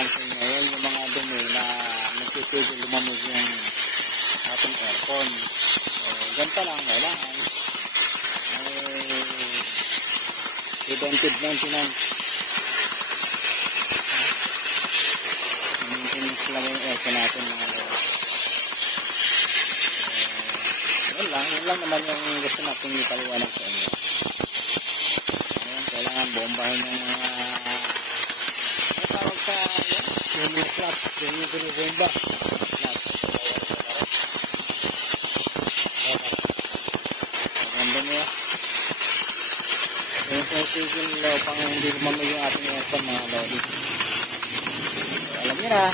napapansin nyo, yun yung mga dumi na nagtitigil lumamig yung ating aircon. So, ganito lang kailangan. Preventive maintenance. Maintenance lang yung aircon natin mga lord. Yun lang naman yung gusto natin ipaliwanag sa inyo. Ayan, kailangan bombahin yung mga tawag sa yung slot, yung binibomba slot. Maganda nyo yung tigil pang hindi lumamig yung ating aircon mga lodi. So, alam nyo na